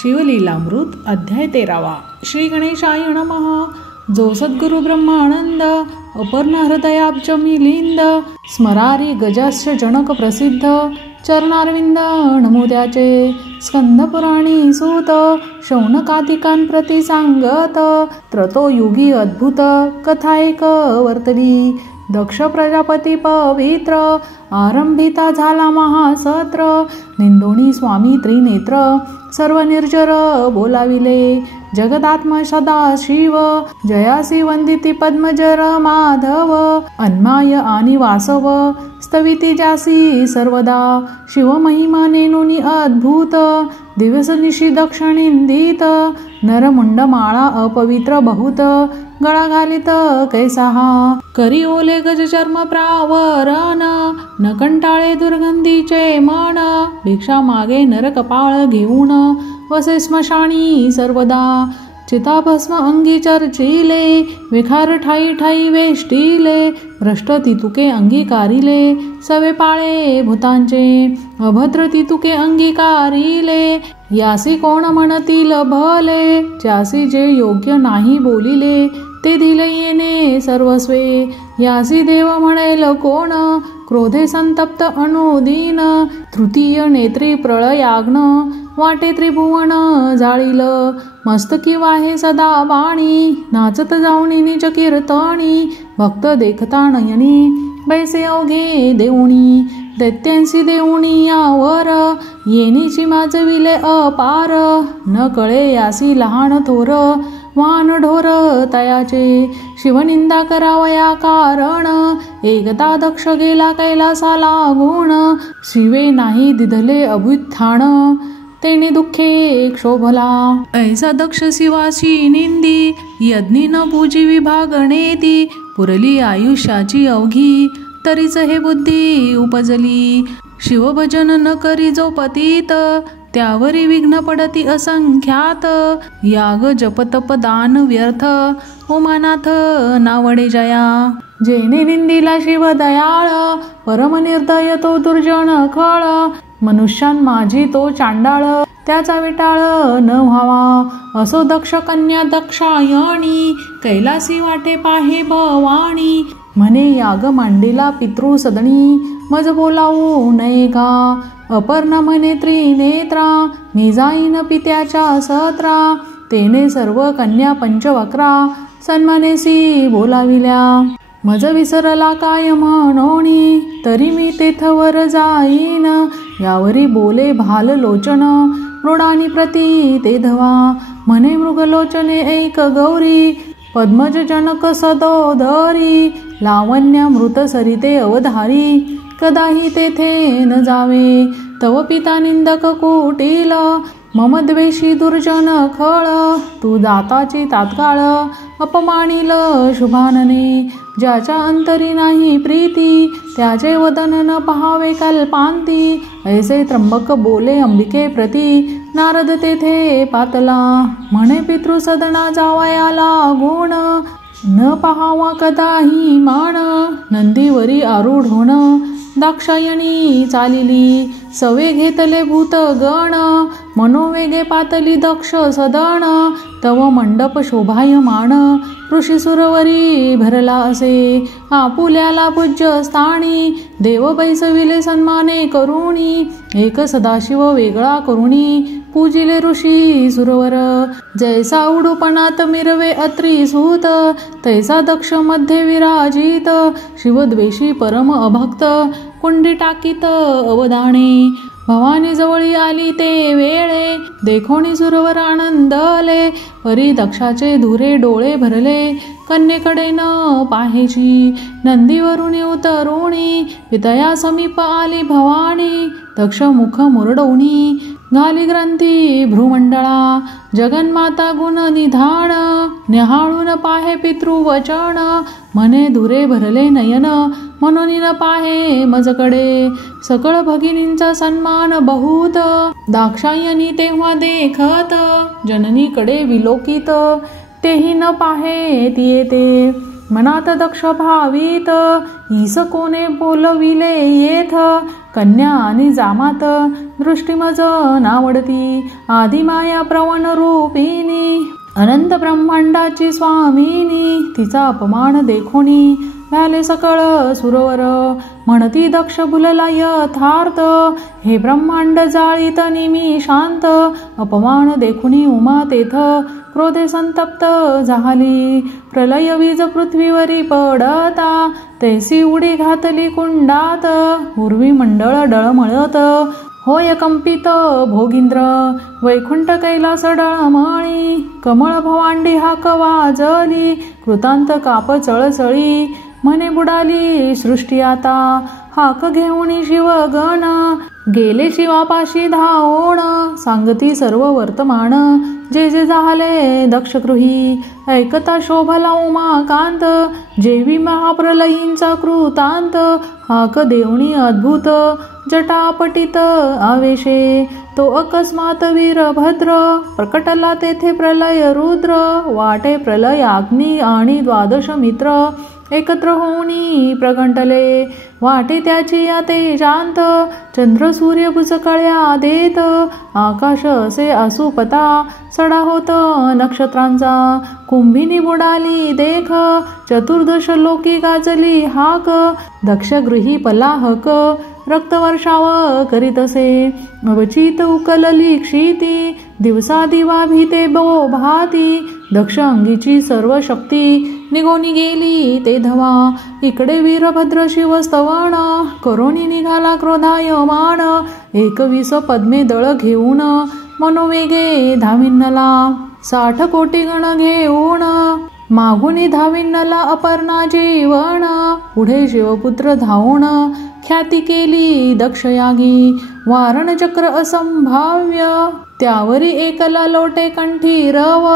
शिवलीलामृत अध्याय 13. श्री गणेशाय नमः. जो सद्गुरु ब्रह्मानंद अपर्ण हृदयाब्ज मिलिंद स्मरारी गजास्य जनक प्रसिद्ध चरणारविंद नमो त्याचे स्कंद पुराणी सूत शौनकादिकां प्रति सांगत त्रतो युगी अद्भुत कथा एक वर्तली. दक्ष प्रजापती पवित्र आरंभिता झाला महासत्र निंदोणी स्वामी त्रिनेत्र सर्व निर्जर बोलाविले जगदात्म सदा शिव जयासी वंदिती पद्मजर माधव अन्माय आणि वासव स्तविती जासी सर्वदा शिव महिमा नेनुनी अद्भुत दिवस निशी दक्षिणिंदित नरमुंड माळा अपवित्र बहुत गळा घालित कैसाहा करी ओले गज चर्म प्रावरण न कंटाळे दुर्गंधीचे मन भिक्षा मागे नर कपाळ घेऊन वसे स्मशानी सर्वदा चिताभस्म अंगी चर्चिले विखार ठाई ठाई वेष्टिले भ्रष्ट तितुके अंगीकारिले सवे पाळे भूतांचे अभद्र तितुके अंगीकारिले यासी कोण म्हणतील भले ज्यासी जे योग्य नाही बोलिले ते दिले येणे सर्वस्वे यासी देव म्हणेल कोण क्रोधे संतप्त अनुदीन तृतीय नेत्री प्रळयाग्न वाटे त्रिभुवन जाळील मस्तकी वाहे सदा बाणी नाचत जाऊनी निज कीर्तनी भक्त देखता नयनी बैसे अवघे देऊणी दैत्यांसी देऊणी यावर येणीची माजविले अपार न कळे यासी लहान थोर वान ढोर तयाचे शिवनिंदा करावया कारण एकदा दक्ष गेला कैलासाला गुण शिवे नाही दिधले अभ्युत्थान तेने दुःखे क्षोभला ऐसा दक्ष शिवाशी निंदी यज्ञी न पूजी विभागणेती पुरली आयुष्याची अवघी तरीच हे बुद्धी उपजली शिवभजन न करी जो पतित त्यावरी विघ्न पडती असंख्यात याग जपतप दान व्यर्थ उमानाथ नावडे जया जेने निंदिला शिव दयाळ परम निर्दय तो दुर्जन खळ मनुष्यान माझी तो चांडाळ त्याचा विटाळ न व्हावा असो दक्ष कन्या दक्षायणी कैलासी वाटे पाहे भवानी म्हणे याग मांडिला पितृ सदणी मज बोलावू नये का अपर्णा म्हणे त्रिनेत्रा मी जाईन पित्याच्या सत्रा तेने सर्व कन्या पंचवक्रा सन्मानेसी बोलाविल्या मज विसरला काय म्हणोनी तरी मी तेथवर जाईन यावरी बोले भाल लोचन मृडानी प्रती ते धवा म्हणे मृगलोचने ऐक गौरी पद्मज जनक सदोदरी लावण्य मृत सरिते अवधारी कदाही तेथे न जावे तव पिता निंदक कुटील मम द्वेषी दुर्जन खळ तू दाताची तात्काळ अपमानिल शुभानने ज्याच्या अंतरी नाही प्रीती त्याचे वदन न पहावे कल्पांती ऐसे त्र्यंबक बोले अंबिके प्रती नारद तेथे पातला म्हणे पितृसदना जावयाला गुण न पहावा कदाही मान नंदीवरी आरूढ होण दाक्षायणी चालिली सवे घेतले भूत गण मनोवेगे पातली दक्ष सदन तव मंडप शोभायमान ऋषी सुरवरी भरला असे आपुल्याला पूज्य स्थानी देव बैसविले सन्माने करुणी एक सदाशिव वेगळा करुणी पूजिले ऋषी सुरवर जैसा उडूपणात मिरवे अत्री सूत तैसा दक्ष मध्ये विराजित शिवद्वेषी परम अभक्त कुंडी टाकीत अवधाने भवानी जवळी आली ते वेळे देखोणी सुरवर आनंदले परी दक्षाचे धुरे डोळे भरले कन्येकडे न पाहेची नंदीवरून उतरुणी पितया समीप आली भवानी दक्ष मुख मुरडवणी घाली ग्रंथी भ्रुमंडळा जगन्माता गुण निधान निहाळून पाहे पितृवचन म्हणे धुरे भरले नयन म्हणून न पाहे मजकडे सकळ भगिनींचा सन्मान बहुत दाक्षायणी तेव्हा देखत जननीकडे विलोकित तेही न पाहे ती येते मनात दक्ष भावित ईस कोणे बोलविले येथ कन्या आणि जामात दृष्टी मज नावडती आदिमाया प्रवण रूपिणी अनंत ब्रह्मांडाची स्वामिनी तिचा अपमान देखोनी झाले सकळ सुरवर म्हणती दक्ष भुलला यथार्थ हे ब्रह्मांड जाळीत निमी शांत अपमान देखुनी उमा तेथ क्रोधे संतप्त झाली प्रलय वीज पृथ्वीवरी पडता तैसी उडी घातली कुंडात उर्वी मंडळ डळमळत होय कंपित भोगींद्र वैकुंठ कैलास डळमळी कमळ भवांडी हाक वाजली कृतांत काप चळचळी म्हणे बुडाली सृष्टी आता हाक घेऊनी शिवगण गेले शिवापाशी धावण सांगती सर्व वर्तमान जे जे झाले दक्षगृही ऐकता शोभला उमाकांत जेवी महाप्रलयींचा कृतांत हाक देवणी अद्भुत जटापटित आवेशे तो अकस्मात वीरभद्र प्रकटला तेथे प्रलय रुद्र वाटे प्रलय अग्नी आणि द्वादश मित्र एकत्र होऊनी प्रगंटले वाटे त्याची या तेजांत चंद्र सूर्य बुचकळ्या देत आकाश असे आसुपता सडा होत नक्षत्रांचा कुंभिनी बुडाली देख चतुर्दश लोकी गाजली हाक दक्षगृही पलाहक रक्तवर्षाव करीत असे अवचित उकलली क्षिती दिवसा दिवा भीते बो भाती दक्ष अंगीची सर्व शक्ती निघोनी गेली ते धवा इकडे वीरभद्र शिवस्तवण करोनी निघाला क्रोधायमान 21 पद्मे दळ घेऊन मनोवेगे धाविन्नला 60 कोटी गण घेऊन मागुनी धाविन्नला अपर्णा जीवन पुढे शिवपुत्र धावून ख्याती केली दक्षयागी वारण चक्र असंभाव्य त्यावरी एकला लोटे कंठी रव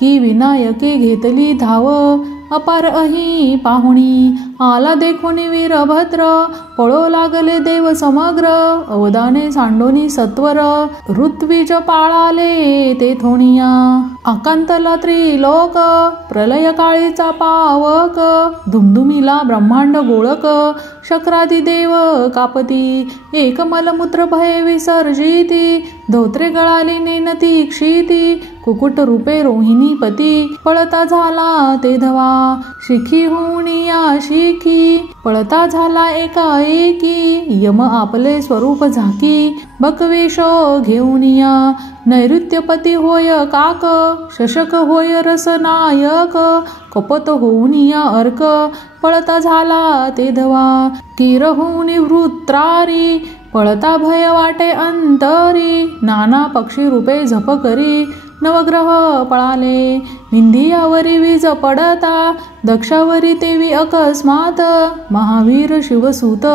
की विनायके घेतली धाव अपार अही पाहुणी आला देखोनी वीरभद्र पळो लागले देव समग्र अवदाने सांडोनी सत्वर ऋत्विज पाळाले ते थोनिया आकांतला त्रिलोक प्रलय काळीचा पावक धुमधुमीला ब्रह्मांड गोळक शक्रादी देव कापती एक मलमूत्र भय विसर्जिती धोत्रे गळाली नेनती क्षिती कुकुट रूपे रोहिणी पती पळता झाला ते धवा शिखी होऊनिया शिखी पळता झाला एकाएकी यम आपले स्वरूप झाकी बकवेश घेऊनिया नैऋत्यपती होय काक शशक होय रसनायक कपत होऊनिया अर्क पळता झाला ते धवा किर होऊनी वृत्रारी पळता भय वाटे अंतरी नाना पक्षी रूपे झप करी नवग्रह पळाले विंधियावरी वीज पडता दक्षावरी तेवी अकस्मात महावीर शिवसूत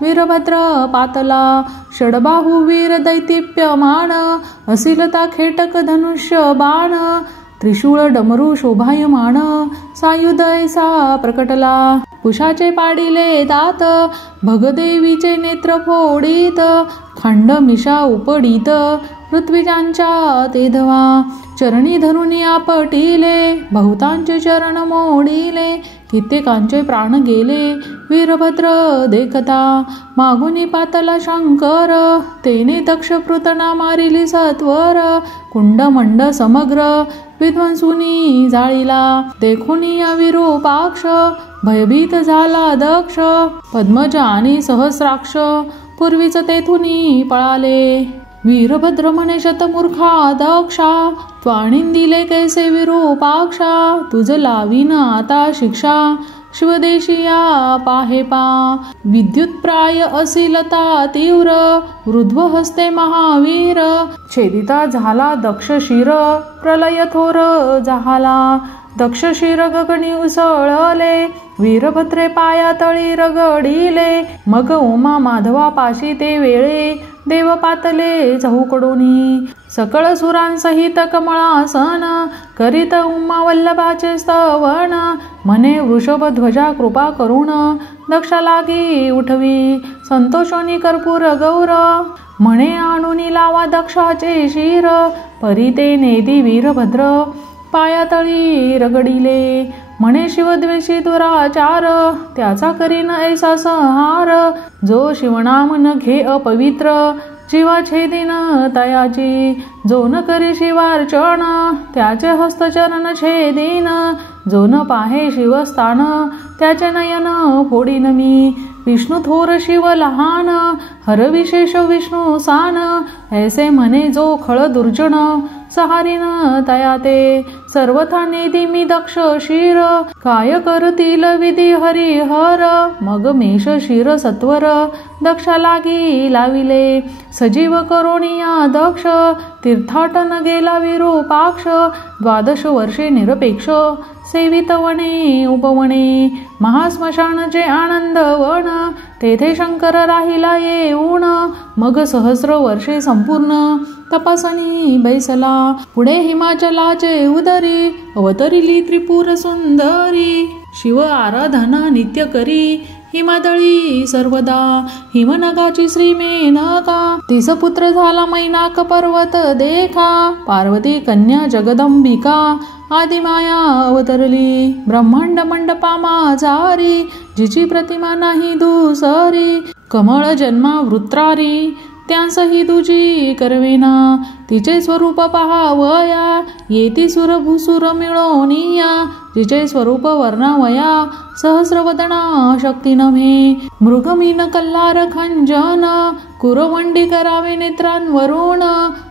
वीरभद्र पातला षडबाहू वीर दैतिप्यमान असिलता खेटक धनुष्य बाण त्रिशूळ डमरू शोभायमान सायुध ऐसा प्रकटला कुशाचे पाडिले दात भगदेवीचे नेत्र फोडीत खंड मिशा उपडीत पृथ्वीजांच्या ते धवा चरणी धरुनी आपटिले बहुतांचे चरण मोडिले कित्येकांचे प्राण गेले वीरभद्र देखता मागुनी पातला शंकर तेने दक्ष पृतना मारिली सत्वर कुंड मंड समग्र विध्वंसुनी जाळीला देखुनी विरूपाक्ष भयभीत झाला दक्ष पद्मज आणि सहस्राक्ष पूर्वीच तेथुनी पळाले वीरभद्र म्हणे शतमूर्खा दक्षा त्वाणीन दिले कैसे विरूपाक्षा तुझ लावीन आता शिक्षा शिवदेशिया पाहे पा विद्युत प्राय असिलता तीव्र वृद्ध हस्ते महावीर छेदिता झाला दक्ष शिर प्रलय थोर झाला दक्ष शिर गगनी उसळले वीरभद्रे पाया तळी रगडिले मग उमा माधवा पाशी ते वेळे देव पातले चहूकडोनी सकळ सुरांसहित कमळासन करीत उमा वल्लभाचे स्तवन म्हणे वृषभ ध्वजा कृपा करुण दक्ष लागी उठवी संतोषोनी कर्पूर गौर म्हणे आणुनी लावा दक्षाचे शिर परी ते नेदी वीरभद्र पायातळी रगडिले म्हणे शिवद्वेषी दुराचार, त्याचा करीन ऐसा संहार. जो शिवनाम न घे अपवित्र, जीवा छेदिन तयाची. जो न करी शिवार्चन, त्याचे हस्तचरण छेदिन. जो न पाहे शिवस्थान, त्याचे नयन फोडीन मी. विष्णू थोर शिव लहान, हर विशेष विष्णू सान. ऐसे म्हणे जो खळ दुर्जन, सहारीन तया ते. सर्वथा निधी मी दक्ष शिर, काय करतील विधी हरिहर. मग मेष शिर सत्वर, दक्षा लागी लाविले. सजीव करोनिया दक्ष, तीर्थाटन गेला विरूपाक्ष. 12 वर्षे निरपेक्ष, सेवित वने उपवने. महास्मशानचे आनंद वन, तेथे शंकर राहिला येऊन. मग 100 वर्षे संपूर्ण, तपासणी बैसला. पुढे हिमाचलाचे उदरी, अवतरिली त्रिपुर सुंदरी. शिव आराधना नित्य करी, हिमादळी सर्वदा. हिमनगाची श्री मेनका, तिस पुत्र झाला मैनाक पर्वत देखा. पार्वती कन्या जगदंबिका, आदिमाया अवतरली. ब्रह्मांड मंडपा माझारी, जिची प्रतिमा नाही दुसरी. कमळ जन्मा वृत्रारी, त्यांसही तुझी करवेना. तिचे स्वरूप पहावया, येती सुर भूसुर मिळोनिया. तिचे स्वरूप वर्णावया, सहस्रवदना शक्ती नव्हे. मृगमीन कल्लार खंजन, कुरवंडी करावे नेत्रांवरून.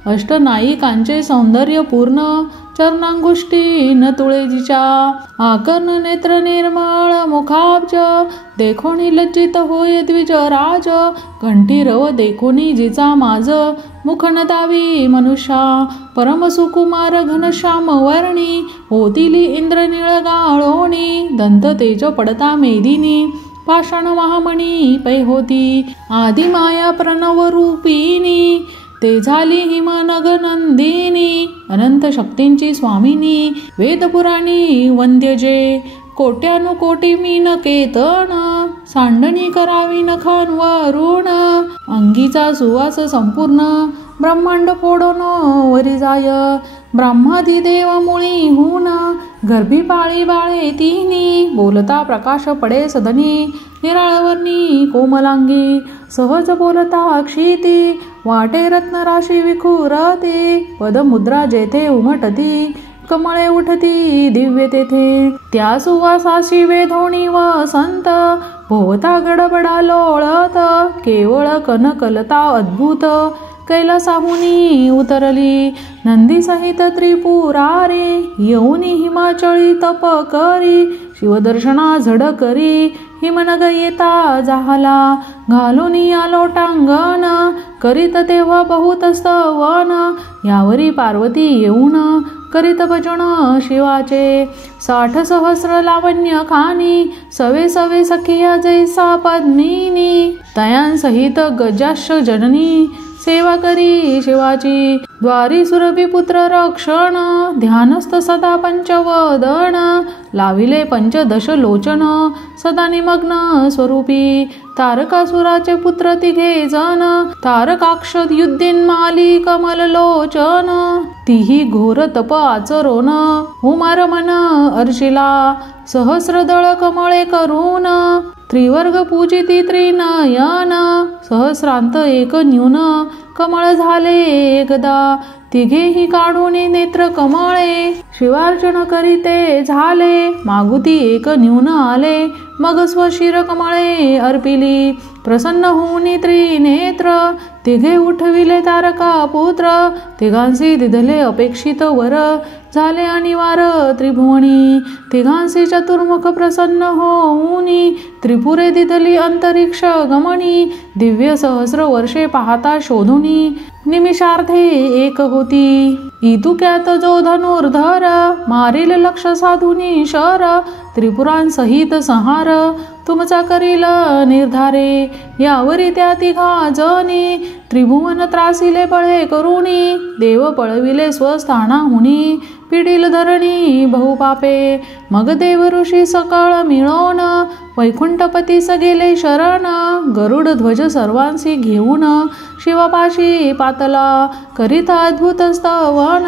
अष्टनायिकांचे सौंदर्य पूर्ण, चरणांगुष्टी न तुळेजीच्या. आकर्ण नेत्र निर्मळ मुखाब्ज, देखोनी लज्जित होय द्विजराज. कंठीरव देखोनी जिचा माझ, मुख न दावी मनुष्या. परम सुकुमार घनश्याम वर्णी, होतिली इंद्रनीळ गाळोणी. दंत तेज पडता मेदिनी, पाषाण महामणी पै होती. आदिमाया प्रणव रूपिणी, ते झाली हिमनग नंदिनी. अनंत शक्तींची स्वामिनी, वेदपुराणी वंद्य जे. कोट्यानुकोटी मीन केतन, सांडणी करावी नखांवरून. अंगीचा सुवास संपूर्ण, ब्रह्मांड फोडून वरी जाय. ब्रह्मादिदेव मुळी होऊन, गर्भी पाळी बाळे तिनी. बोलता प्रकाश पडे सदनी, निराळवर्णी कोमलांगी. सहज बोलता क्षिती, वाटे रत्नराशी विखुरती. पदमुद्रा जेथे उमटती, कमळे उठती दिव्य तेथे. त्या सुवासाशी वेधोणी वसंत, भोवता गडबडा लोळत. केवळ कनकलता अद्भुत, कैलासाहुनी उतरली. नंदी सहित त्रिपुरारी, येऊनी हिमाचळी तप करी. शिवदर्शना झड करी, हिमनग येता जाहला. घालून आलो टांगण, करीत तेव्हा बहुत स्तवन. यावरी पार्वती येऊन, करीत भजन शिवाचे. 60 सहस्र लावण्य खानी, सवे सवे सखिया जैसा पद्मिनी. तयांसहित गजाश जननी, सेवा करी शिवाची. द्वारी सुरभी पुत्र रक्षण, ध्यानस्थ सदा पंचवदन. लाविले 15 लोचन, सदा निमग्न स्वरूपी. तारकासुराचे पुत्र 3 जण, तारकाक्ष युद्धीन्माली कमल लोचन. तिही घोर तप आचरोन, उमार मन अर्चिला. सहस्रदळ कमळे करून, त्रिवर्ग पूजिती त्रिनयन. सहस्रांत एक न्यून, कमळ झाले एकदा. तिघेही काढून नेत्र कमळे, शिवार्चन करीते झाले. मागुती एक न्यून आले, मग स्वशिर कमळे अर्पिली. प्रसन्न होऊन त्रिनेत्र, तिघे उठविले तारका पुत्र. तिघांसी दिधले अपेक्षित वर, झाले अनिवार त्रिभुवनी. तिघांसी चतुर्मुख प्रसन्न होऊनी, त्रिपुरे दिधली अंतरिक्ष गमनी. दिव्य 100 वर्षे पाहता शोधुनी, निमिषार्थे एक होती. इतुक्यात जो धनुर्धर, मारील लक्ष साधुनी शर. त्रिपुरांसहित संहार, तुमचा करील निर्धारे। यावरी त्या तिघा जणी त्रिभुवन त्रासिले बळे करुणी, देव पळविले स्वस्थानाहुनी, पिढील धरणी बहुपापे। मग देव ऋषी सकळ मिळवून, वैकुंठपतीस गेले शरण, गरुड ध्वज सर्वांसी घेऊन, शिवपाशी पातला करीत अद्भुत स्तवन,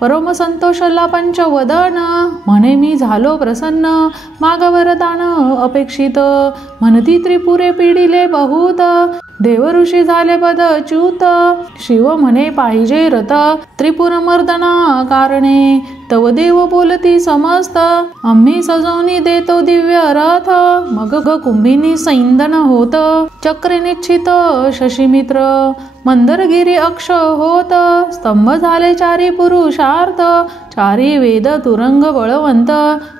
परम संतोषला पंचवदन, म्हणे मी झालो प्रसन्न, माग वरदान अपेक्षित, म्हणती त्रिपुरे पिढीले बहुत, देव ऋषी झाले पदच्युत, शिव म्हणे पाहिजे रथ, त्रिपुर मर्दना कारणे, तव देव बोलती समस्त, आम्ही सजवणी देतो दिव्य रथ, मग कुंभिनी सैंदन होत, चक्रे निश्चित शशीमित्र, मंदरगिरी अक्ष होत, स्तंभ झाले चारी पुरुषार्थ, चारी वेद तुरंग बळवंत,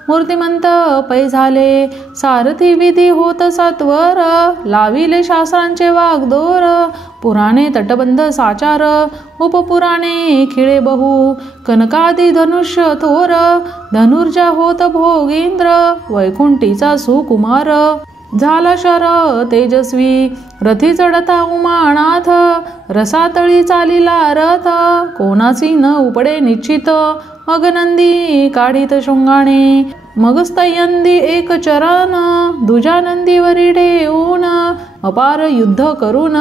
मूर्तिमंत पै झाले, सारथी विधी होत सत्वर, लाविले शास्त्रांचे वागदोर, पुराणे तटबंध साचार, उपपुराणे खिळे बहु, कनकादी धनुष्य थोर, धनुर्जा होत भोगेंद्र, वैकुंठीचा सुकुमार, झाला शर तेजस्वी, रथी चढता उमानाथ, रसातळी चालिला रथ, कोणाची न उपडे निश्चित, मग नंदी काढीत शृंगाणे, मग स्तयंदी एक चरण, दुजा नंदीवरी ठेवून, अपार युद्ध करून,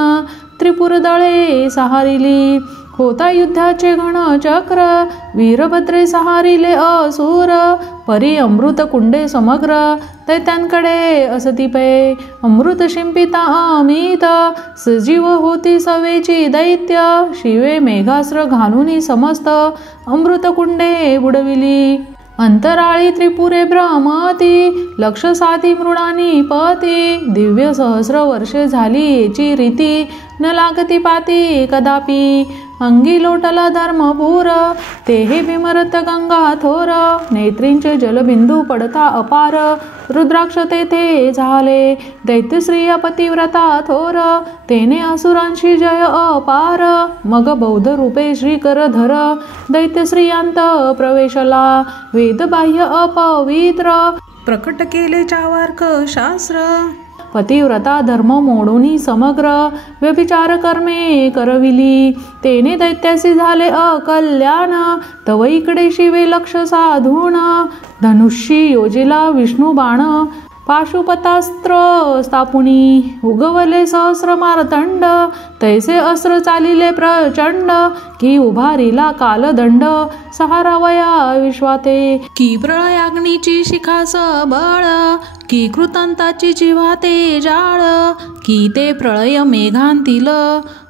त्रिपुर दळे सहारिली, होता युद्धाचे घन चक्र, वीरभद्रे सहारिले असुर, परी अमृत कुंडे समग्र, दैत्यांकडे असती पै, अमृत शिंपिता अमित, सजीव होती सवेची दैत्य, शिवे मेघास्त्र घालूनी समस्त, अमृत कुंडे बुडविली, अंतराळी त्रिपुरे भ्रमती, लक्ष साधी मृडानी पती, दिव्य सहस्र वर्षे झाली याची रीती, न लागती पाती कदापि, अंगी लोटला धर्मपूर, तेहे भीमरथ गंगा थोर, नेत्रींचे जलबिंदू पडता अपार, रुद्राक्ष तेथे झाले, दैत्यश्रिया पतिव्रता थोर, तेने असुरांशी जय अपार, मग बौद्ध रूपे श्रीकर धर, दैत्यश्रियांत प्रवेशला, वेदबाह्य अपवित्र, प्रकट केले चावार्क शास्त्र, पतिव्रता धर्म मोडूनी समग्र, व्यभिचार कर्मे करविली, तेने दैत्यासी झाले अकल्याण, तव इकडे शिवे लक्ष साधून, धनुष्यी योजिला विष्णू बाण, पाशुपतास्त्र स्थापुनी, उगवले सहस्र मारतंड, तैसे अस्त्र चालिले प्रचंड, की उभारिला कालदंड, सहारावया विश्वाते, की प्रळयाग्नीची शिखास बळ, की कृतांताची जिव्हाते जाळ, की ते प्रळय मेघांतील,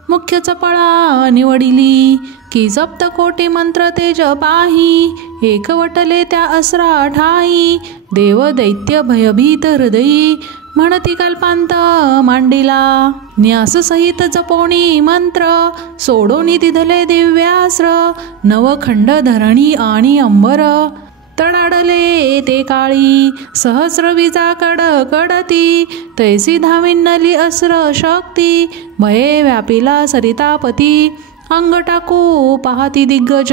मुख्य चपळा निवडिली, की जप्त कोटी मंत्र तेज पाही, एकवटले त्या अस्रा ठाई, देव दैत्य भयभीत हृदयी, म्हणती कल्पांत मांडिला, न्यास सहित जपोणी मंत्र, सोडोनी तिधले दिव्यास्त्र, नवखंड धरणी आणि अंबर, तडाडले ते काळी, सहस्र विजा कडकडती, तैसी धाविन्नली अस्र शक्ती, भये व्यापिला सरितापती, अंग टाकू पाहती दिग्गज,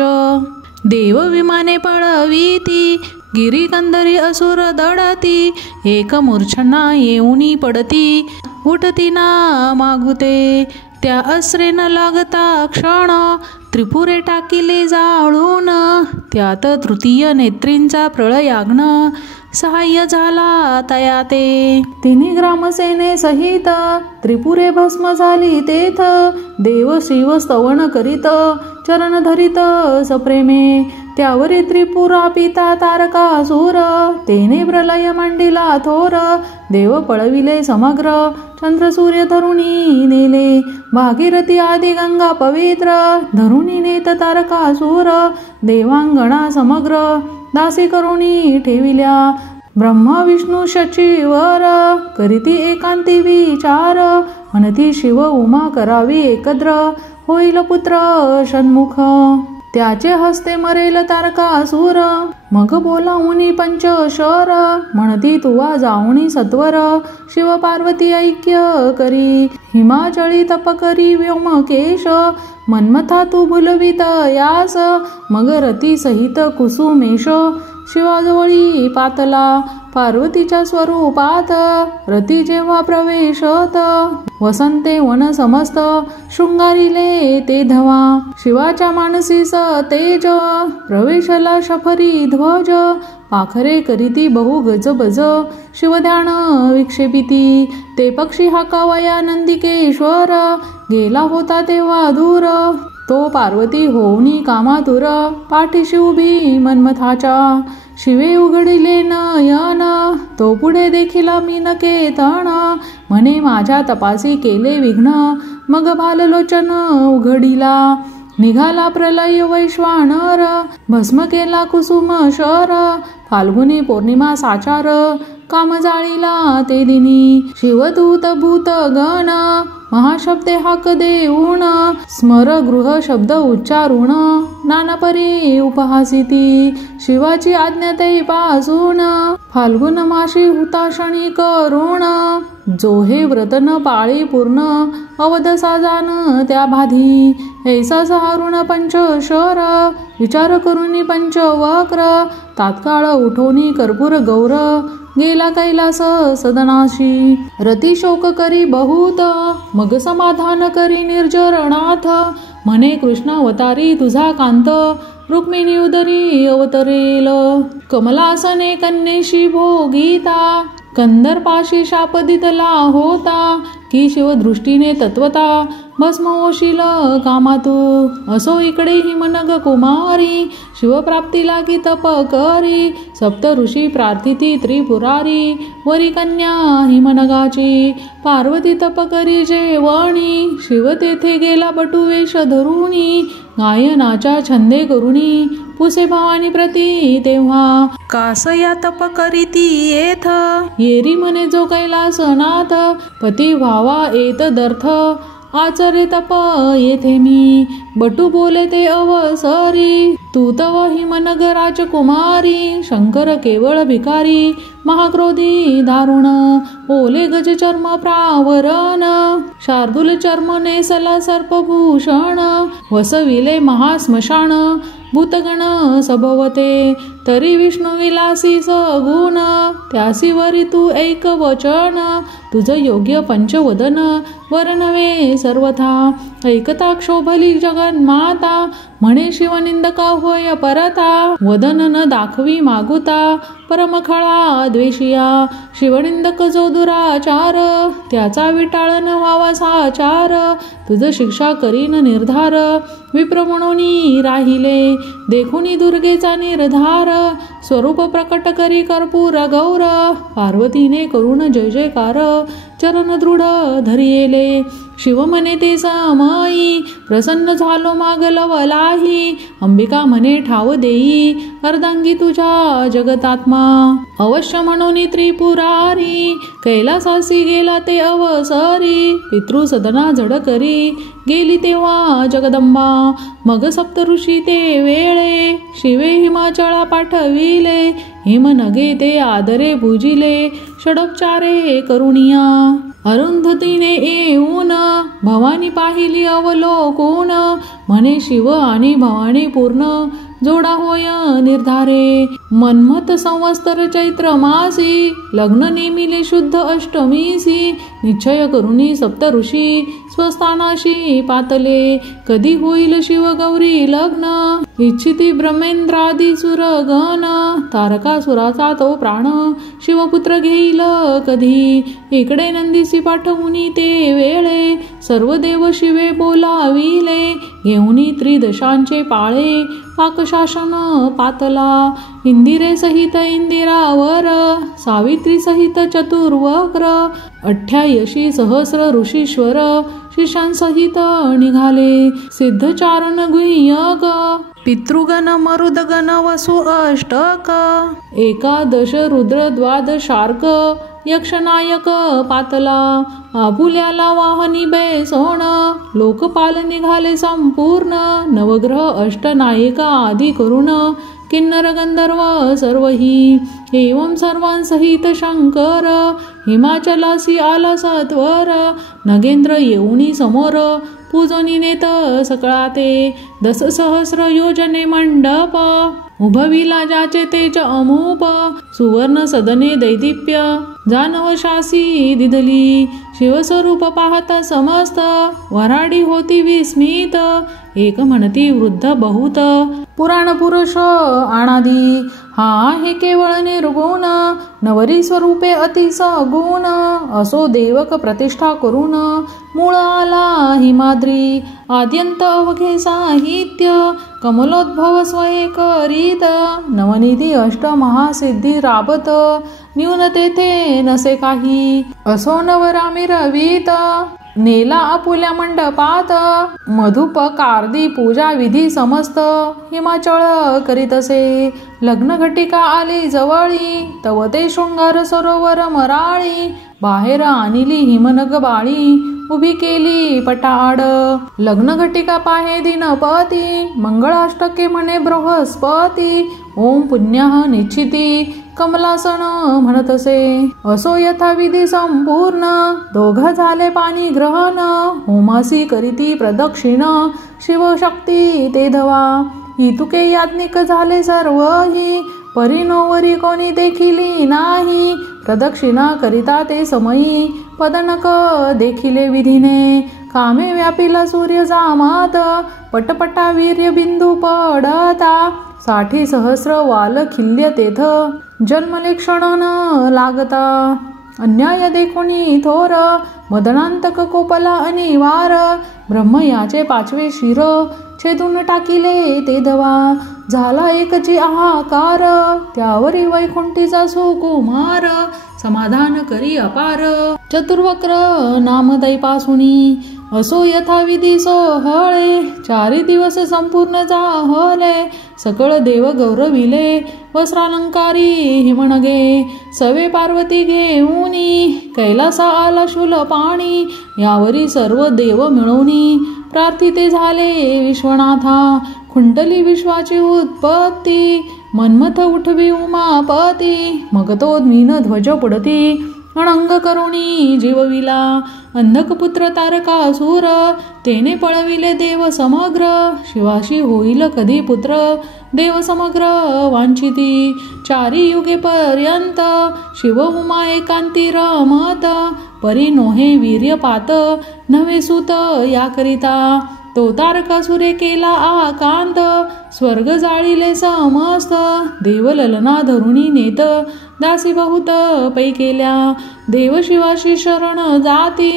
देव विमाने पळवीती, गिरिकंदरी असुर दडती, एक मूर्छना येऊनी पडती, उठती ना मागुते, त्या अस्रे न लागता क्षण, त्रिपुरे टाकिले जाळून, त्यात तृतीय नेत्रींचा प्रळयाग्न, सहाय्य झाला तयाते, तिन्ही ग्रामसेने सहित, त्रिपुरे भस्म झाली तेथ, देव शिव स्तवन करीत, चरण धरित सप्रेमे, त्यावरी त्रिपुरा पिता तारकासूर, तेने प्रलय मांडिला थोर, देव पळविले समग्र, चंद्र सूर्य धरुणी नेले, भागीरथी आदी गंगा पवित्र, धरुणी नेत तारकासूर, देवांगणा समग्र, दासी करुणी ठेविल्या, ब्रह्मा विष्णू शचीवर, करीती एकांती विचार, म्हणती शिव उमा करावी एकत्र, होईल पुत्र षण्मुख, त्याचे हस्ते मरेल तारकासूर, मग बोलावुनी पंचशर, म्हणती तुवा जाऊनी सत्वर, शिव पार्वती ऐक्य करी, हिमाचळी तप करी व्योमकेश, मनमथा तू भुलवित यास, मग रती सहित कुसुमेश, शिवाजवळी पातला पार्वतीच्या स्वरूपात रती जेव्हा प्रवेशत वसंते वन समस्त शृंगारिले ते धवा शिवाच्या मानसी तेज प्रवेशला शफरी ध्वज पाखरे करीती बहु गजबज शिवध्यान विक्षेपिती ते पक्षी हाकावया नंदिकेश्वर गेला होता तेव्हा दूर तो पार्वती होऊनी कामातुर पाठीशी उभी मनमथाच्या शिवे उघडिले नयन तो पुढे देखिला मीनके तण म्हणे माझ्या तपासी केले विघ्न मग भाललोचन उघडिला निघाला प्रलय वैश्वानर भस्म केला कुसुम शर फाल्गुनी पौर्णिमा साचार काम जाळीला ते दिनी शिवदूत भूत गण महाशब्दे हाक देऊन स्मर गृह शब्द उच्चारून नानापरी उपहासिती शिवाची आज्ञा ते पासून फाल्गुन माशी हुताशणी करुण जो हे व्रत न पाळी पूर्ण अवध साजान त्या बाधी ऐसा सहारुण पंचशर विचार करुनी पंचवक्र तात्काळ उठोनी कर्पूर गौर गेला कैलास सदनाशी रती शोक करी बहुत मग समाधान करी निर्जरनाथ म्हणे कृष्णावतारी तुझा कांत रुक्मिणी उदरी अवतरेल कमलासने कन्येशी भोगीता कंदर्पाशी शाप दितला होता की शिवदृष्टीने तत्वता भस्म होशील कामातू असो इकडे हिमनग कुमारी शिवप्राप्ती लागी तप करी सप्त ऋषी प्रार्थिती त्रिपुरारी वरी कन्या हिमनगाची पार्वती तप करी जेवणी शिव तेथे गेला बटुवेश धरुणी गायनाच्या छंदे करुणी पुसे भवानी प्रती तेव्हा कास या तप करीती येथ येरी म्हणे जो कैलासनाथ पती व्हावा येत दर्थ आचरे तप येथे मी बटू बोले ते अवसरी तू तव हिमनग राजकुमारी शंकर केवळ भिकारी महाक्रोधी दारुण ओले गज चर्म प्रावरण शार्दूल चर्म नेसला सर्पभूषण वसविले महास्मशान भूतगण सभवते तरी विष्णू विलासी सगुण त्यासी वरी तू ऐक वचन तुझ योग्य पंचवदन वर नव्हे सर्वथा ऐकता क्षोभली जगन्माता म्हणे शिवनिंदका होय परता वदन न दाखवी मागुता परमखळा द्वेषिया शिवनिंदक जो दुराचार त्याचा विटाळ न व्हावा साचार तुझ शिक्षा करीन निर्धार विप्र म्हणून राहिले देखुनी दुर्गेचा निर्धार स्वरूप प्रकट करी कर्पूर गौर पार्वतीने करून जय जयकार चरण दृढ धरिले शिव म्हणे ते समयी प्रसन्न झालो मागलवलाही अंबिका म्हणे ठाव देई अर्धांगी तुझ्या जगतात्मा अवश्य म्हणून त्रिपुरारी कैलासासी गेला ते अवसरी पितृ सदना जड करी गेली तेव्हा जगदंबा मग सप्त ऋषी ते वेळे शिवे हिमाचळा पाठविले हिमनगे ते आदरे पूजिले षडोपचारे करुणिया अरुंधतीने येऊन भवानी पाहिली अवलोकून म्हणे शिव आणि भवानी पूर्ण जोडा होय निर्धारे मन्मथ संवत्सर चैत्र मासी लग्न नेमिले शुद्ध अष्टमीसी निश्चय करुणी सप्त ऋषी स्वस्थानाशी पातले कधी होईल शिव गौरी लग्न इच्छिती ब्रह्मेंद्रादी सुरगण तारकासुराचा तो प्राण शिवपुत्र घेईल कधी इकडे नंदीसी पाठवुनी ते वेळे सर्व देव शिवे बोलाविले घेऊनी त्रिदशांचे पाळे पाकशासन पातला इंदिरे सहित इंदिरावर सावित्री सहित चतुर्वक्र 88 सहस्र ऋषीश्वर शिष्यांसहित निघाले सिद्धचारण गुह्यक पितृगण मरुदगण वसु अष्टक 11 रुद्र 12 यक्षनायक पातला आपुल्याला वाहनी बेसोण लोकपाल निघाले संपूर्ण नवग्रह अष्टनायिका आदी करून किन्नर गंधर्व सर्वही एवं सर्वांसहित शंकर हिमाचलासी आला सत्वर नगेंद्र येऊनी समोर पूजनी नेत सकळा ते 10 सहस्र योजने मंडप उभविला ज्याचे तेज अमूप सुवर्ण सदने दैदिप्य जानवशासी दिधली शिवस्वरूप पाहता समस्त वराडी होती विस्मित एक म्हणती वृद्ध बहुत पुराण पुरुष अनादी हा आहे केवळ निर्गुण नवरी स्वरूपे अति सगुण असो देवक प्रतिष्ठा करून मूळ आला हिमाद्री आद्यंत अवघे साहित्य कमलोद्भव स्वये करीत नवनिधी अष्ट महासिद्धी राबत न्यून तेथे नसे काही असो नवरामी रवीत नेला आपुल्या मंडपात मधुप कार्दी पूजा विधी समस्त हिमाचळ करीत असे लग्न घटिका आली जवळी तव ते शृंगार सरोवर मराळी बाहेर आणली हिमनग बाळी उभी केली पटाड लग्न घटिका पाहे दिनपती मंगळाष्टके म्हणे बृहस्पती ओम पुण्यः निश्चिती कमलासन म्हणत असे असो यथाविधी संपूर्ण दोघ झाले पाणी ग्रहण होमासी करीती प्रदक्षिण शिवशक्ती ते धवा इतुके याज्ञिक झाले सर्वही परिनोवरी कोणी देखिली नाही प्रदक्षिणा करिता ते समयी पदनक देखिले विधीने कामे व्यापिला सूर्य जामात पटपटा वीर्य बिंदू पडता 60 सहस्र वाल खिल्य तेथ जन्मले क्षण न लागता अन्याय देखुनी थोर मदनांतक कोपला अनिवार ब्रह्म याचे 5वे शिर छेदून टाकिले ते दवा झाला एकची आहाकार त्यावरी वैकुंठीचा सुकुमार समाधान करी अपार चतुर्वक्र नामदैपासुनी असो यथाविधी सोहळे 4 दिवस संपूर्ण जाहले सकळ देव गौरविले वस्त्रालंकारी हिमणगे सवे पार्वती घेऊनी कैलासा आला शूल पाणी यावरी सर्व देव मिळवणी प्रार्थिते झाले विश्वनाथा खुंटली विश्वाची उत्पत्ती मन्मथ उठवी उमापती मग तो मीन ध्वज पुढती अनंग करुणी जीवविला अंधकपुत्र तारकासुर तेने पळविले देव समग्र शिवाशी होईल कधी पुत्र देव समग्र वांछिती 4 युगे पर्यंत शिव उमा एकांती रमत परी नोहे वीर्यपात नवे सुत याकरिता तो तारकासुरे केला आकांत स्वर्ग जाळिले समस्त देव ललना धरुणी नेत दासी बहुत पै केल्या देव शिवाशी शरण जाती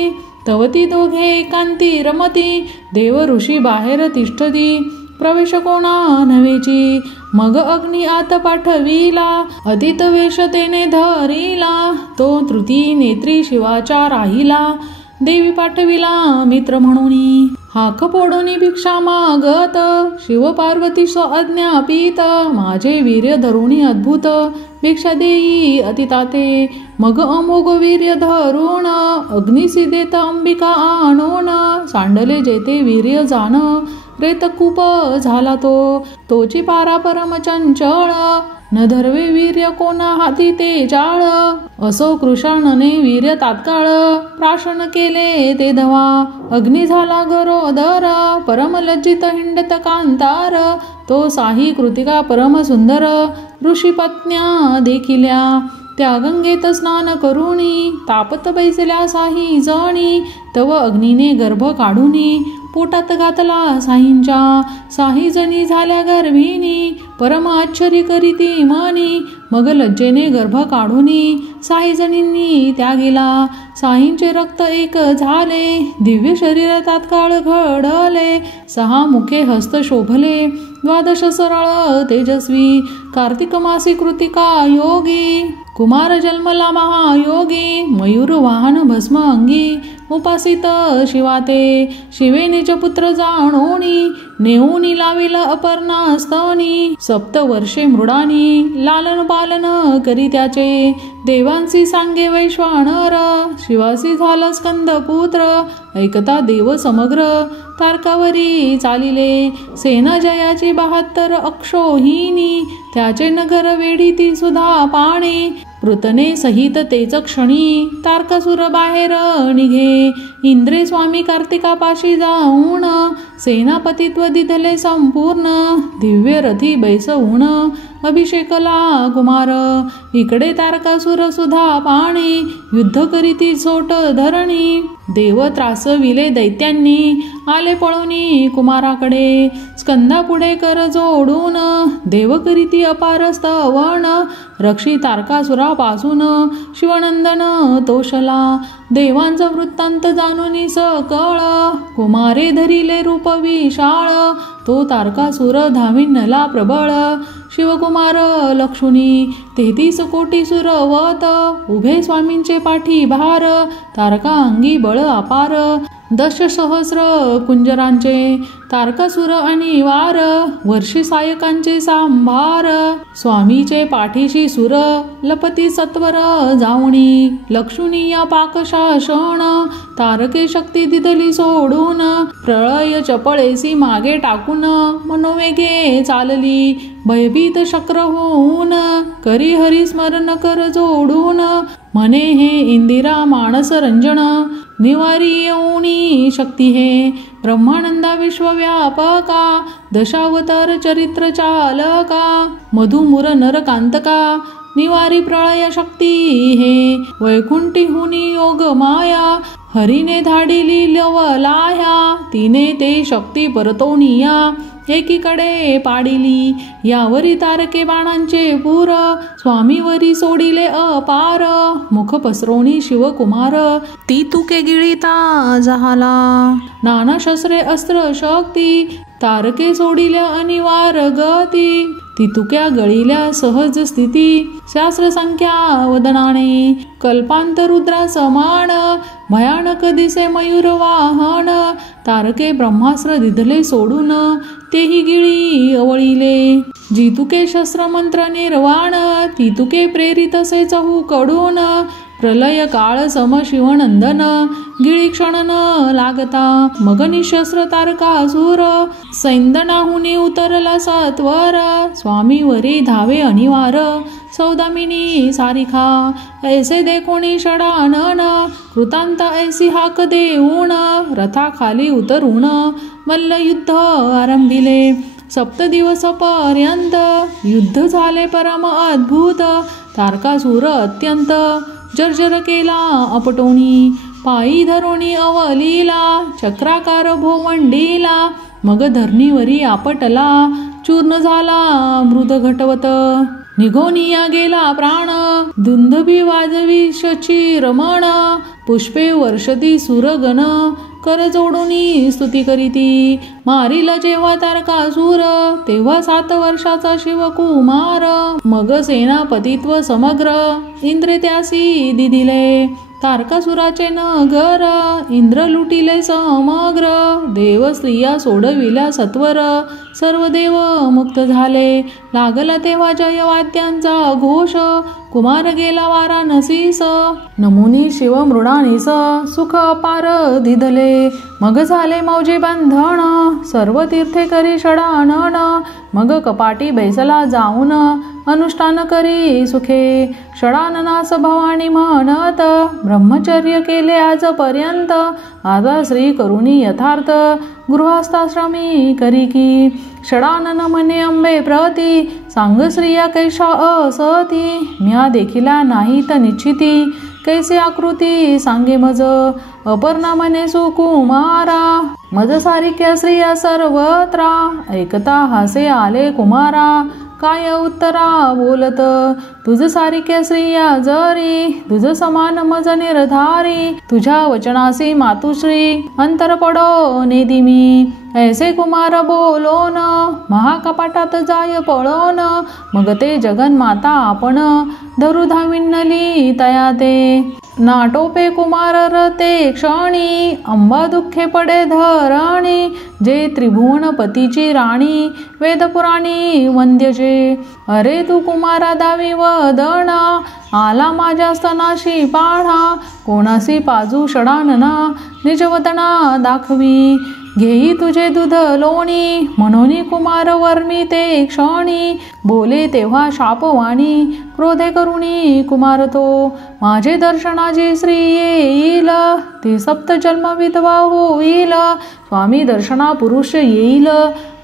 तवती दोघे एकांती रमती देव ऋषी बाहेर तिष्ठती प्रवेश कोणा नव्हेची मग अग्नी आत पाठविला अतित वेश तेने धरिला तो तृती नेत्री शिवाचा राहिला देवी पाठविला मित्र म्हणून हाक पोडोनी भिक्षा मागत शिव पार्वती स्व अज्ञापित माझे वीर्य धरुणी अद्भुत भिक्षा देई अतिताते मग अमोघ वीर्य धरुण अग्निसी देत अंबिका आणून सांडले जेते वीर्य जाण रेतकूप झाला तोची पारा परम चंचळ न धरवे वीर्य कोणा हाती ते जाळ असो कृषाणने वीर्य तात्काळ प्राशन केले ते धवा अग्नी झाला गरोदर परम लज्जित हिंडत कांतार तो साही कृतिका परम सुंदर ऋषी पत्न्या देखिल्या त्या गंगेत स्नान करुणी तापत बैसल्या साही जणी तव अग्नीने गर्भ काढुनी पोटात घातला साहींच्या साही जणी झाल्या गर्भिणी परम आश्चर्य करीती मनी मग लज्जेने गर्भ काढुनी साही जणींनी त्या गेला साहींचे रक्त एक झाले दिव्य शरीर तात्काळ घडले 6 मुखे हस्त शोभले 12 सरळ तेजस्वी कार्तिक मासी कृतिका योगी कुमार जन्मला महायोगी मयूर वाहन भस्म अंगी उपासित शिवाते शिवे निज पुत्र जाणोनी नेऊनी लाविला अपर्णा स्तनी 7 वर्षे मृडानी लालन पालन करी त्याचे देवांसी सांगे वैश्वानर शिवासी झाला स्कंद पुत्र ऐकता देव समग्र तारकावरी चालिले. सेना जयाची 72 अक्षोहिणी, त्याचे नगर वेढी ती सुधा पाणी. पृतने सहित तेच क्षणी तारकासुर बाहेर निघे. इंद्रे स्वामी कार्तिकापाशी जाऊन सेनापतित्व दिधले संपूर्ण. दिव्य रथी बैसवून अभिषेकला कुमार. इकडे तारकासुर सुधा पाणी, युद्ध करीती सोट धरणी. देव त्रासविले दैत्यांनी, आले पळूनी कुमाराकडे. स्कंदा पुढे कर जोडून, देव करीती अपार स्तवन. रक्षी तारकासुरापासून शिवनंदन तोषला. देवांचा वृत्तांत जाणून सकळ, कुमारे धरिले रूप विशाळ. तो तारकासुर धाविन्नला प्रबळ. शिवकुमार लक्षुनी 33 कोटी सुरवत, उभे स्वामींचे पाठी भार. तारका अंगी बळ अपार, 10 सहस्र कुंजरांचे. तारकासुर आणि वार, वर्षी सायकांचे सांभार. स्वामीचे पाठीशी सुर, लपती सत्वर जाऊनी. लक्षुनी या पाकशासन, तारके शक्ती दिदली सोडून. प्रळय चपळेसी मागे टाकून, मनोवेगे चालली. भयभीत शक्र होऊन, करी हरिस्मरण कर जोडून. म्हणे हे इंदिरा मानस रंजन, निवारी येऊनी शक्ती हे. ब्रह्मानंदा विश्वव्यापका, दशावतार चरित्र चालका. मधुमुर नरकांतका, निवारी प्रळय शक्ती हे. वैकुंठीहुनी योग माया, हरीने धाडिली लवलाया. तिने ते शक्ती परतोनिया, एकीकडे पाडिली. यावरी तारके बाणांचे पूर, स्वामीवरी सोडिले अपार. मुख पसरवणी शिवकुमार, ती तुके गिळीता झाला. नाना शस्त्रे अस्त्र शक्ती, तारके सोडिल्या अनिवार गती. ती तुक्या गळील्या सहज स्थिती, शास्त्र संख्या वदनाने. कल्पांत रुद्रा समान, भयानक दिसे मयूर वाहन. तारके ब्रह्मास्त्र दिधले सोडून, तेही गिळी अवळीले. जी तुके शस्त्र मंत्र निर्वाण, ती तुके प्रेरित असे चहूकडून. प्रलय काळ सम शिवनंदन, गिळी क्षण न लागता. मग निशस्त्र तारकासुर, सैंदनाहुनी उतरला सत्वर. स्वामीवरी धावे अनिवार, सौदामिनी सारिखा. ऐसे देखोनी षडानन, कृतांत ऐसी हाक देऊन. रथाखाली उतरून मल्लयुद्ध आरंभिले. 7 दिवस पर्यंत युद्ध झाले परम अद्भुत. तारकासुर अत्यंत जर्जर केला अपटोनी. पायी धरोणी अवलीला, चक्राकार भोवंडीला. मग धरणीवरी आपटला, चूर्ण झाला मृद घटवत. निघोनिया गेला प्राण, दुंदुभी वाजवी शची रमण. पुष्पे वर्षती सुरगण, कर जोडूनी स्तुती करीती. मारिल जेव्हा तारकासुर, तेव्हा 7 वर्षाचा शिवकुमार. मग सेनापतित्व समग्र, इंद्र त्यासी दिदिले. तारकासुराचे नगर, इंद्र लुटिले समग्र. देव स्त्रिया सोडविल्या सत्वर, सर्व देव मुक्त झाले. लागला तेव्हा जयवाद्यांचा घोष, कुमार गेला वाराणसीस. नमुनी शिव मृडानीस, सुख अपार दिधले. मग झाले मौजी बंधन, सर्व तीर्थे करी षडानन. मग कपाटी बैसला जाऊन, अनुष्ठान करी सुखे. षडाननास भवानी म्हणत, ब्रह्मचर्य केले आजपर्यंत. आता श्री करुणी यथार्थ, गृहस्थाश्रमी करी की. षडानन म्हणे अंबे प्रती, सांग स्त्रिया कैशा असती. म्या देखिला नाहीत निश्चिती, कैसे आकृती सांगे मज. अपर्णा म्हणे सुकुमारा, मज सारिक्या स्त्रिया सर्वत्रा. ऐकता हासे आले कुमारा, काय उत्तरा बोलत. तुझ सारिक्या स्त्रिया जरी, तुझ समान मज निर्धारी. तुझ्या वचनासी मातुश्री, अंतर पडो नेदिमी. ऐसे कुमार बोलोन, महाकपाटात जाय पळोन. मग ते जगन्माता आपण, धरू धाविन्नली तया ते. नाटोपे कुमार रते क्षणी, अंबा दुःखे पडे धरणी. जे त्रिभुवनपतीची राणी, वेदपुराणी वंद्यजे. अरे तू कुमारा दावी वदना, आला माझ्या स्तनाशी पाढा. कोणासी पाजू षडानना, निजवदना दाखवी. घेई तुझे दूध लोणी, म्हणून कुमार वर्मी ते क्षणी, बोले तेव्हा शापवाणी, क्रोधे करुणी कुमार तो, माझे दर्शनाची श्री येईल, ती सप्त जन्म विधवा होईल, स्वामी दर्शना पुरुष येईल,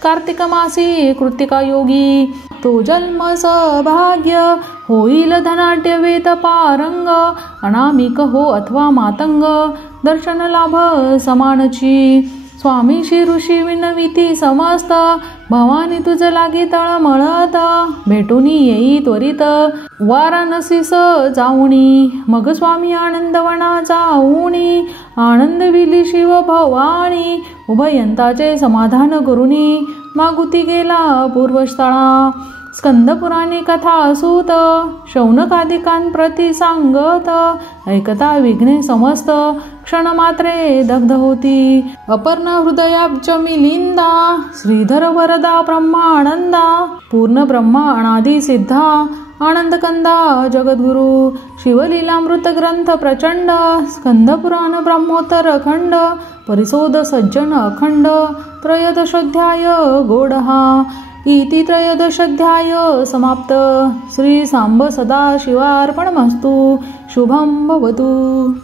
कार्तिक मासी कृतिका योगी, तो जन्म सौभाग्य, होईल धनाढ्य वेद पारंग, अनामिक हो अथवा मातंग, दर्शन लाभ समानची, स्वामीशी ऋषी विनविती समस्त, भवानी तुझ लागी तळमळत, भेटून येई त्वरित वाराणसीस जाऊनी, मग स्वामी आनंदवना जाऊनी, आनंद विली शिव भवानी, उभयंताचे समाधान करुनी, मागुती गेला पूर्वस्थळा, स्कंद पुराणी कथा सूत, शौनकादिकां प्रति सांगत, ऐकता विघ्ने समस्त, क्षण मात्रे दग्ध होती, अपर्णा हृदयाब्ज मिलिंदा, श्रीधर वरदा ब्रह्मानंदा, पूर्ण ब्रह्मा अनादि सिद्धा, आनंद कंदा जगद्गुरु, शिवलीलामृत ग्रंथ प्रचंड, स्कंद पुराण ब्रह्मोत्तर खंड, परिशोध सज्जन अखंड, त्रयोदशोऽध्याय गोडहा, इति त्रयोदशोऽध्याय समाप्त. श्री सांब सदा शिवार्पणमस्तु. शुभं भवतु.